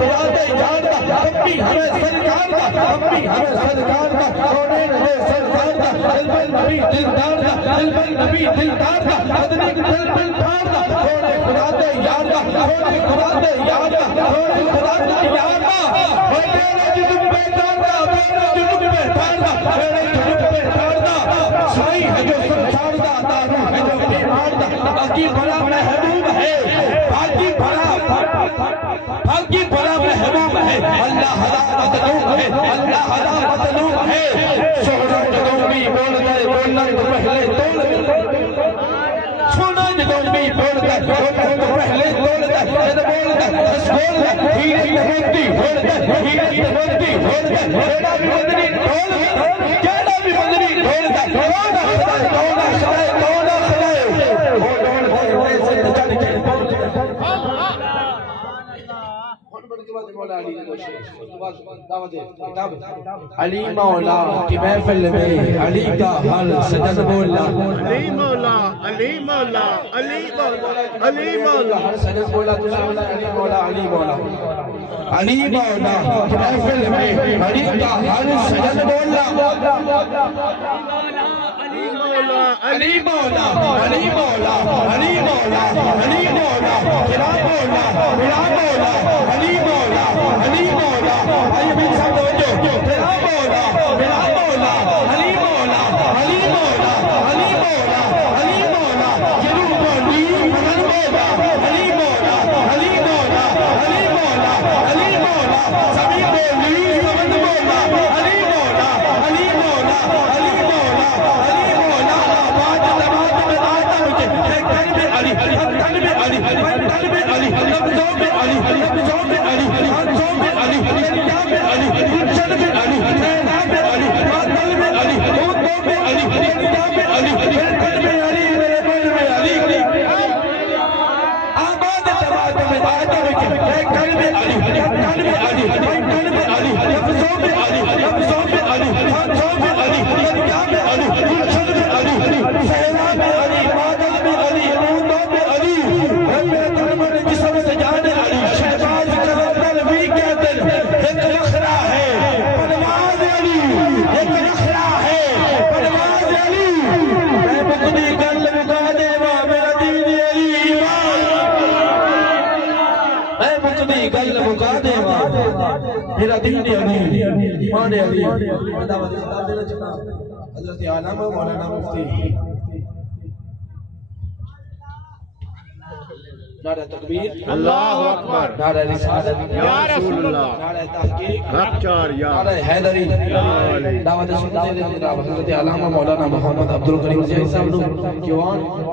خدا دے یار دا ربی ہمیں سرکار دا ربی ہمیں سرکار دا رونے رہے سرکار دا قلب نبی دلدار دا قلب نبی دلدار دا مدنی دل دل پھار دا رونے خدا دے یار دا رونے خدا دے یار دا رونے خدا دے یار دا میرے جنوب بیدار دا میرے جنوب بیدار دا میرے جنوب بیدار دا سائی ہے جو سرکار دا دارو ہے جو بیمار دا باقی بڑا محبوب ہے باقی بڑا محبوب ہے اللہ حدا مطلوب ہے اللہ حدا مطلوب ہے سونا جدوں بھی بول گئے بولنا تو پہلے تول سونا جدوں بھی بول گئے بولنا تو پہلے تول گئے جد بول گئے بس بول گئے ہیرے تبندی بول گئے ہیرے تبندی بول گئے کیڑا بھی مدنی بول گئے کیڑا بھی مدنی بول گئے کونا خدای کونا خدای کونا خدای وہ ڈول گئے ویسے چڑھ کے بول گئے علی مولا کی محفل میں علی کا حال سجد بولا علی مولا علی مولا علی مولا علی مولا سجد بولا علی مولا علی مولا علی مولا کی محفل میں علی کا حال سجد بولا علی مولا علی مولا علی مولا علی مولا علی مولا کیا مولا میرا مولا علی مولا علی مولا آئیے بھی سب توجہ تیرا مولا میرا مولا علی مولا علی مولا علی مولا علی مولا ضرور بولی مدن مولا علی مولا علی مولا علی مولا علی مولا سبھی بولی مدن مولا علی مولا علی مولا علی مولا علی مولا آباد نبات میں آتا مجھے ایک گھر میں علی ہتھن میں علی بندن میں علی لفظوں میں علی لفظوں میں علی ہاتھوں میں علی دریا میں علی گلشن میں علی نینا میں علی بادل میں علی ہوتوں میں علی دریا میں علی بلکن میں علی میرے من میں علی آباد نبات میں آتا مجھے ایک گھر میں علی ہتھن میں علی بندن میں علی لفظوں میں علی لفظوں میں علی ہاتھوں میں علی دریا میں علی گلشن میں علی صحرا میں علی بادل میں علی ہوتوں میں علی رب درمن جسم سے جانے علی شہباز کلندر بھی کہتے ہیں ایک نخرہ ہے پرواز علی ایک نخرہ ہے پرواز علی میں مقدی گل مکا دے ماں میرا دین علی ایمان میں مقدی گل مکا دے ماں میرا دین علی ایمان علی دعوت خطاب دینا چاہتا حضرت علامہ مولانا مفتی نعرہ تکبیر اللہ اکبر نعرہ رسالت یا رسول اللہ نعرہ تحقیق رکچار یا نعرہ حیدری دعوت سنت حضرت علامہ مولانا محمد عبدالکریم صاحب